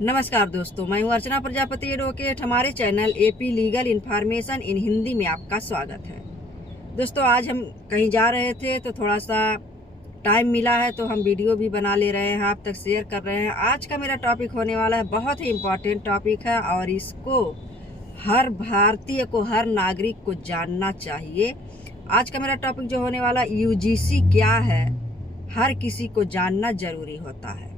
नमस्कार दोस्तों, मैं हूं अर्चना प्रजापति एडवोकेट। हमारे channel AP legal information in Hindi में आपका स्वागत है। दोस्तों, आज हम कहीं जा रहे थे तो थोड़ा सा टाइम मिला है तो हम वीडियो भी बना ले रहे हैं, आप तक शेयर कर रहे हैं। आज का मेरा टॉपिक होने वाला है, बहुत ही इम्पोर्टेंट टॉपिक है और इसको हर भारतीय को, हर नागरिक को जानना चाहिए। आज का मेरा टॉपिक जो होने वाला यूजीसी क्या है, हर किसी को जानना जरूरी होता है।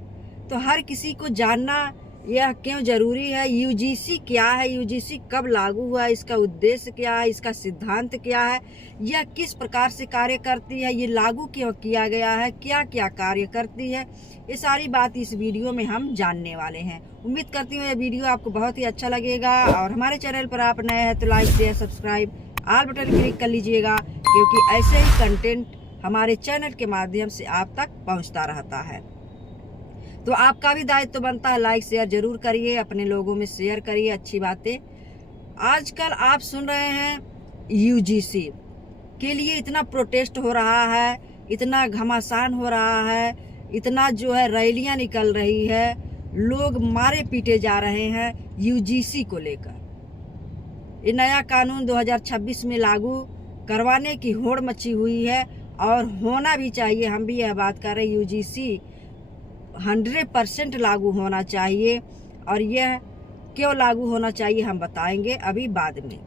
तो हर किसी को जानना यह क्यों जरूरी है? यूजीसी क्या है, यूजीसी कब लागू हुआ, इसका उद्देश्य क्या है, इसका सिद्धांत क्या है, यह किस प्रकार से कार्य करती है, ये लागू क्यों किया गया है, क्या क्या कार्य करती है, ये सारी बात इस वीडियो में हम जानने वाले हैं। उम्मीद करती हूँ यह वीडियो आपको बहुत ही अच्छा लगेगा और हमारे चैनल पर आप नए हैं तो like share subscribe all button click कर लीजिएगा, क्योंकि ऐसे ही कंटेंट हमारे चैनल के माध्यम से आप तक पहुँचता रहता है। तो आपका भी दायित्व बनता है, लाइक शेयर जरूर करिए, अपने लोगों में शेयर करिए अच्छी बातें। आजकल आप सुन रहे हैं यूजीसी के लिए इतना प्रोटेस्ट हो रहा है, इतना घमासान हो रहा है, इतना जो है रैलियां निकल रही है, लोग मारे पीटे जा रहे हैं यूजीसी को लेकर। ये नया कानून 2026 में लागू करवाने की होड़ मची हुई है और होना भी चाहिए। हम भी यह बात कर रहे हैं, यूजीसी 100% लागू होना चाहिए। और यह क्यों लागू होना चाहिए हम बताएंगे अभी बाद में।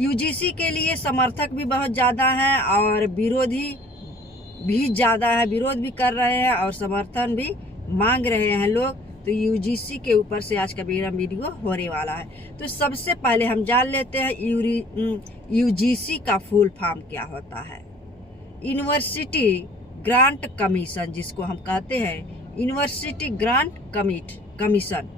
यूजीसी के लिए समर्थक भी बहुत ज़्यादा हैं और विरोधी भी ज़्यादा है, विरोध भी कर रहे हैं और समर्थन भी मांग रहे हैं लोग। तो यूजीसी के ऊपर से आज का मेरा वीडियो होने वाला है। तो सबसे पहले हम जान लेते हैं यूजीसी का फुल फॉर्म क्या होता है। यूनिवर्सिटी ग्रांट कमीशन, जिसको हम कहते हैं यूनिवर्सिटी ग्रांट कमीशन,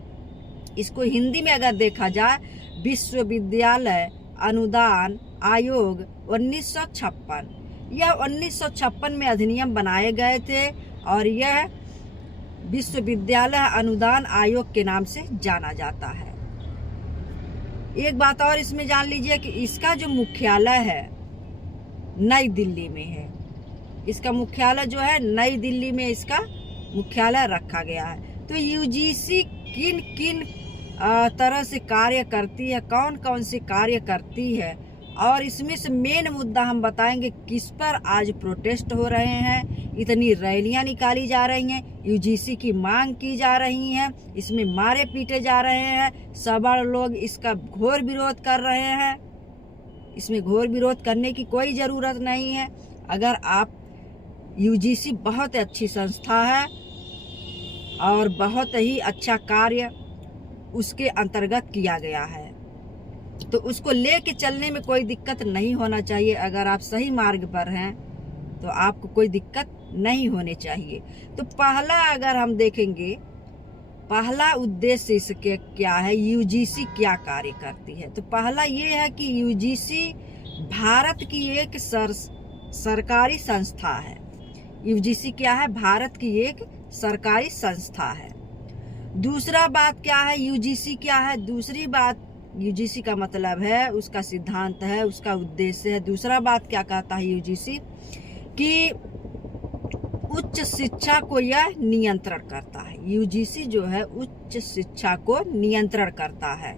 इसको हिंदी में अगर देखा जाए विश्वविद्यालय अनुदान आयोग 1956। यह 1956 में अधिनियम बनाए गए थे और यह विश्वविद्यालय अनुदान आयोग के नाम से जाना जाता है। एक बात और इसमें जान लीजिए कि इसका जो मुख्यालय है नई दिल्ली में है। इसका मुख्यालय जो है नई दिल्ली में इसका मुख्यालय रखा गया है। तो यूजीसी किन किन तरह से कार्य करती है, कौन कौन से कार्य करती है, और इसमें से मेन मुद्दा हम बताएंगे किस पर आज प्रोटेस्ट हो रहे हैं, इतनी रैलियां निकाली जा रही हैं, यूजीसी की मांग की जा रही हैं, इसमें मारे पीटे जा रहे हैं, सवार लोग इसका घोर विरोध कर रहे हैं। इसमें घोर विरोध करने की कोई ज़रूरत नहीं है। अगर आप यूजीसी बहुत अच्छी संस्था है और बहुत ही अच्छा कार्य उसके अंतर्गत किया गया है, तो उसको लेके चलने में कोई दिक्कत नहीं होना चाहिए। अगर आप सही मार्ग पर हैं तो आपको कोई दिक्कत नहीं होनी चाहिए। तो पहला अगर हम देखेंगे, पहला उद्देश्य इसके क्या है, यूजीसी क्या कार्य करती है, तो पहला ये है कि यूजीसी भारत की एक सरकारी संस्था है। यूजीसी क्या है? भारत की एक सरकारी संस्था है। दूसरा बात क्या है, यूजीसी क्या है? दूसरी बात, यूजीसी का मतलब है, उसका सिद्धांत है, उसका उद्देश्य है। दूसरा बात क्या कहता है यूजीसी कि उच्च शिक्षा को यह नियंत्रण करता है। यूजीसी जो है उच्च शिक्षा को नियंत्रण करता है।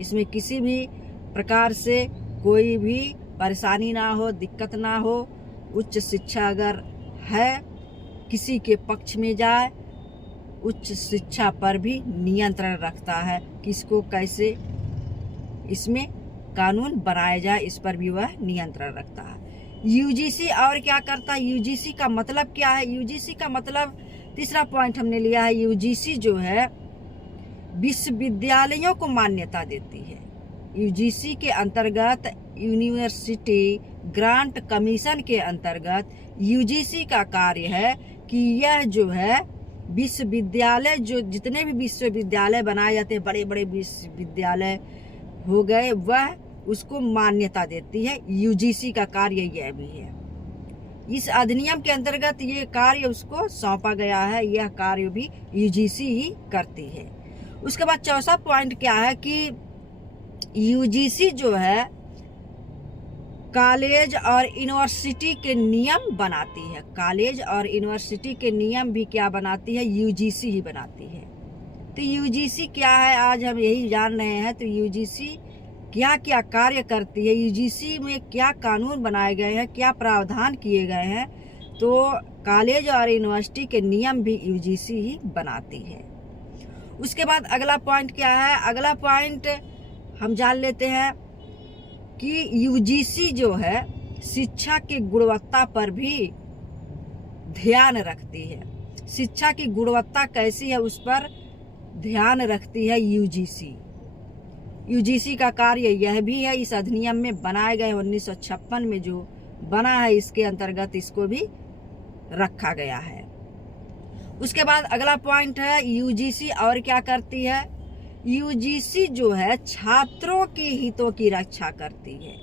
इसमें किसी भी प्रकार से कोई भी परेशानी ना हो, दिक्कत ना हो। उच्च शिक्षा अगर है, किसी के पक्ष में जाए, उच्च शिक्षा पर भी नियंत्रण रखता है। किसको कैसे इसमें कानून बनाया जाए, इस पर भी वह नियंत्रण रखता है। यूजीसी और क्या करता है? यूजीसी का मतलब क्या है? यूजीसी का मतलब, तीसरा पॉइंट हमने लिया है, यूजीसी जो है विश्वविद्यालयों को मान्यता देती है। यूजीसी के अंतर्गत, यूनिवर्सिटी ग्रांट कमीशन के अंतर्गत यूजीसी का कार्य है कि यह जो है विश्वविद्यालय, जो जितने भी विश्वविद्यालय बनाए जाते हैं, बड़े बड़े विश्वविद्यालय हो गए, वह उसको मान्यता देती है। यूजीसी का कार्य यह भी है। इस अधिनियम के अंतर्गत ये कार्य उसको सौंपा गया है, यह कार्य भी यूजीसी ही करती है। उसके बाद चौथा पॉइंट क्या है कि यूजीसी जो है कॉलेज और यूनिवर्सिटी के नियम बनाती है। कॉलेज और यूनिवर्सिटी के नियम भी क्या बनाती है? यूजीसी ही बनाती है। तो यूजीसी क्या है आज हम यही जान रहे हैं। तो यूजीसी क्या क्या कार्य करती है, यूजीसी में क्या कानून बनाए गए हैं, क्या प्रावधान किए गए हैं। तो कॉलेज और यूनिवर्सिटी के नियम भी यूजीसी ही बनाती है। उसके बाद अगला पॉइंट क्या है, अगला पॉइंट हम जान लेते हैं कि यूजीसी जो है शिक्षा की गुणवत्ता पर भी ध्यान रखती है। शिक्षा की गुणवत्ता कैसी है उस पर ध्यान रखती है यूजीसी। यूजीसी का कार्य यह भी है, इस अधिनियम में बनाए गए 1956 में जो बना है इसके अंतर्गत इसको भी रखा गया है। उसके बाद अगला पॉइंट है यूजीसी और क्या करती है। यूजीसी जो है छात्रों के हितों की रक्षा करती है।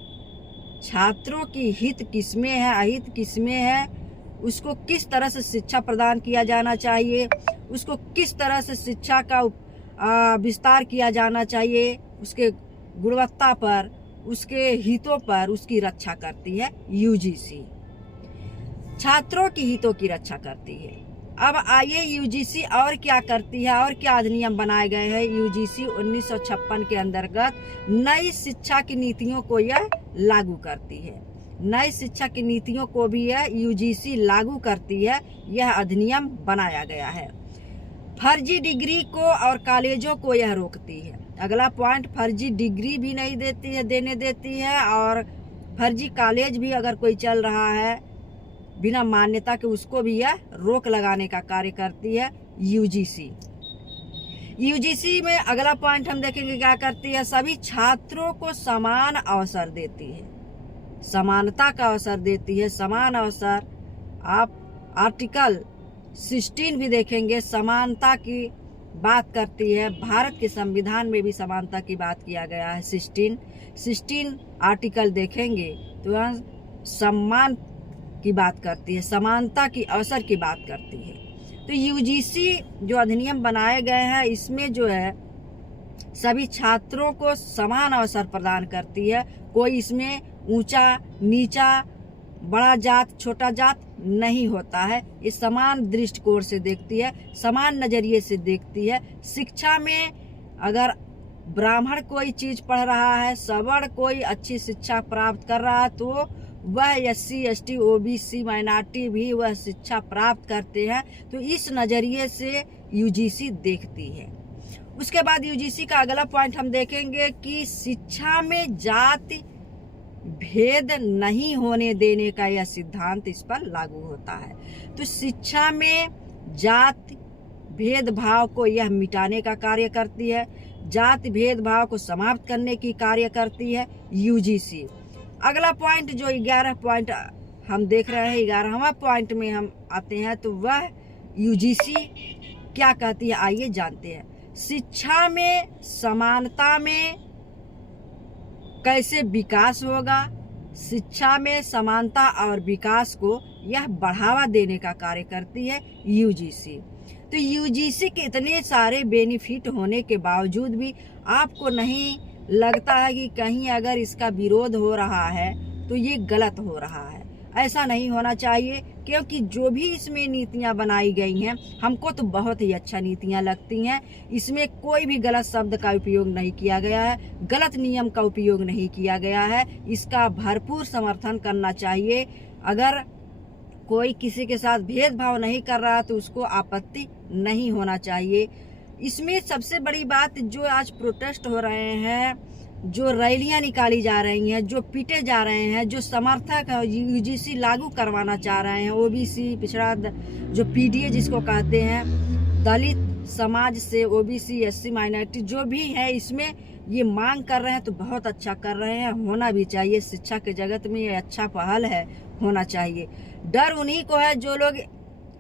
छात्रों की हित किसमें है, अहित किसमें है, उसको किस तरह से शिक्षा प्रदान किया जाना चाहिए, उसको किस तरह से शिक्षा का विस्तार किया जाना चाहिए, उसके गुणवत्ता पर, उसके हितों पर उसकी रक्षा करती है यूजीसी। छात्रों की हितों की रक्षा करती है। अब आइए यूजीसी और क्या करती है और क्या अधिनियम बनाए गए हैं। यूजीसी 1956 के अंतर्गत नई शिक्षा की नीतियों को यह लागू करती है। नई शिक्षा की नीतियों को भी यह यूजीसी लागू करती है, यह अधिनियम बनाया गया है। फर्जी डिग्री को और कॉलेजों को यह रोकती है। अगला पॉइंट, फर्जी डिग्री भी नहीं देती है, देने देती है, और फर्जी कॉलेज भी अगर कोई चल रहा है बिना मान्यता के उसको भी यह रोक लगाने का कार्य करती है यूजीसी। यूजीसी में अगला पॉइंट हम देखेंगे क्या करती है, सभी छात्रों को समान अवसर देती है, समानता का अवसर देती है, समान अवसर। आप आर्टिकल 16 भी देखेंगे, समानता की बात करती है। भारत के संविधान में भी समानता की बात किया गया है। 16 आर्टिकल देखेंगे तो वहाँ सम्मान की बात करती है, समानता की अवसर की बात करती है। तो यूजीसी जो अधिनियम बनाए गए हैं इसमें जो है सभी छात्रों को समान अवसर प्रदान करती है। कोई इसमें ऊंचा नीचा, बड़ा जात छोटा जात नहीं होता है। ये समान दृष्टिकोण से देखती है, समान नजरिए से देखती है। शिक्षा में अगर ब्राह्मण कोई चीज पढ़ रहा है, सवर्ण कोई अच्छी शिक्षा प्राप्त कर रहा है, तो वह SC ST OBC माइनॉरिटी भी वह शिक्षा प्राप्त करते हैं। तो इस नजरिए से यूजीसी देखती है। उसके बाद यूजीसी का अगला पॉइंट हम देखेंगे कि शिक्षा में जाति भेद नहीं होने देने का यह सिद्धांत इस पर लागू होता है। तो शिक्षा में जाति भेदभाव को यह मिटाने का कार्य करती है, जाति भेदभाव को समाप्त करने की कार्य करती है यूजीसी। अगला पॉइंट जो 11 पॉइंट हम देख रहे हैं, 11वां पॉइंट में हम आते हैं, तो वह यूजीसी क्या कहती है आइए जानते हैं। शिक्षा में समानता में कैसे विकास होगा, शिक्षा में समानता और विकास को यह बढ़ावा देने का कार्य करती है यूजीसी। तो यूजीसी के इतने सारे बेनिफिट होने के बावजूद भी आपको नहीं लगता है कि कहीं अगर इसका विरोध हो रहा है तो ये गलत हो रहा है। ऐसा नहीं होना चाहिए, क्योंकि जो भी इसमें नीतियां बनाई गई हैं हमको तो बहुत ही अच्छा नीतियां लगती हैं। इसमें कोई भी गलत शब्द का उपयोग नहीं किया गया है, गलत नियम का उपयोग नहीं किया गया है। इसका भरपूर समर्थन करना चाहिए। अगर कोई किसी के साथ भेदभाव नहीं कर रहा तो उसको आपत्ति नहीं होना चाहिए। इसमें सबसे बड़ी बात जो आज प्रोटेस्ट हो रहे हैं, जो रैलियां निकाली जा रही हैं, जो पीटे जा रहे हैं, जो समर्थक यूजीसी लागू करवाना चाह रहे हैं, ओबीसी पिछड़ा जो पीडीए जिसको कहते हैं, दलित समाज से ओबीसी SC माइनॉरिटी जो भी है इसमें ये मांग कर रहे हैं तो बहुत अच्छा कर रहे हैं, होना भी चाहिए। शिक्षा के जगत में ये अच्छा पहल है, होना चाहिए। डर उन्हीं को है जो लोग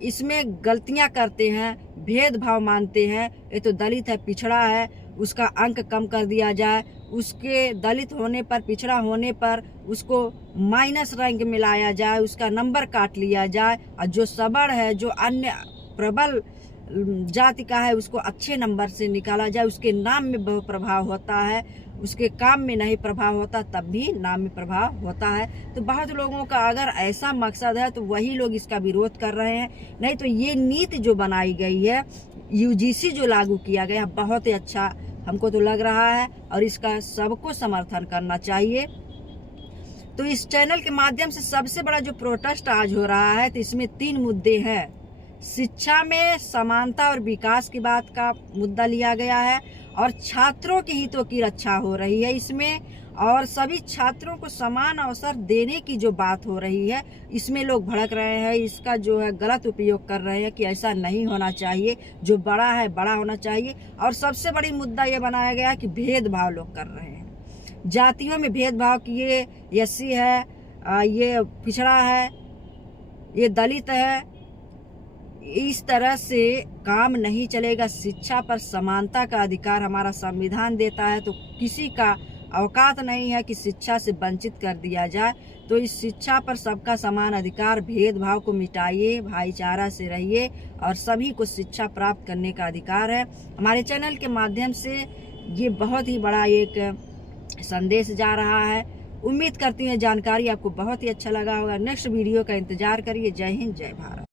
इसमें गलतियां करते हैं, भेदभाव मानते हैं। ये तो दलित है, पिछड़ा है, उसका अंक कम कर दिया जाए, उसके दलित होने पर, पिछड़ा होने पर उसको माइनस रैंक में लाया जाए, उसका नंबर काट लिया जाए, और जो सबड़ है, जो अन्य प्रबल जाति का है, उसको अच्छे नंबर से निकाला जाए। उसके नाम में बहुत प्रभाव होता है, उसके काम में नहीं प्रभाव होता, तब भी नाम में प्रभाव होता है। तो बहुत लोगों का अगर ऐसा मकसद है तो वही लोग इसका विरोध कर रहे हैं। नहीं तो ये नीति जो बनाई गई है यूजीसी जो लागू किया गया बहुत ही अच्छा हमको तो लग रहा है और इसका सबको समर्थन करना चाहिए। तो इस चैनल के माध्यम से सबसे बड़ा जो प्रोटेस्ट आज हो रहा है तो इसमें 3 मुद्दे हैं। शिक्षा में समानता और विकास की बात का मुद्दा लिया गया है और छात्रों के हितों की रक्षा हो रही है इसमें, और सभी छात्रों को समान अवसर देने की जो बात हो रही है इसमें लोग भड़क रहे हैं, इसका जो है गलत उपयोग कर रहे हैं कि ऐसा नहीं होना चाहिए, जो बड़ा है बड़ा होना चाहिए। और सबसे बड़ी मुद्दा ये बनाया गया है कि भेदभाव लोग कर रहे हैं, जातियों में भेदभाव कि ये एससी है, ये पिछड़ा है, ये दलित है, इस तरह से काम नहीं चलेगा। शिक्षा पर समानता का अधिकार हमारा संविधान देता है, तो किसी का औकात नहीं है कि शिक्षा से वंचित कर दिया जाए। तो इस शिक्षा पर सबका समान अधिकार, भेदभाव को मिटाइए, भाईचारा से रहिए और सभी को शिक्षा प्राप्त करने का अधिकार है। हमारे चैनल के माध्यम से ये बहुत ही बड़ा एक संदेश जा रहा है। उम्मीद करती हूँ जानकारी आपको बहुत ही अच्छा लगा होगा। नेक्स्ट वीडियो का इंतजार करिए। जय हिंद, जय भारत।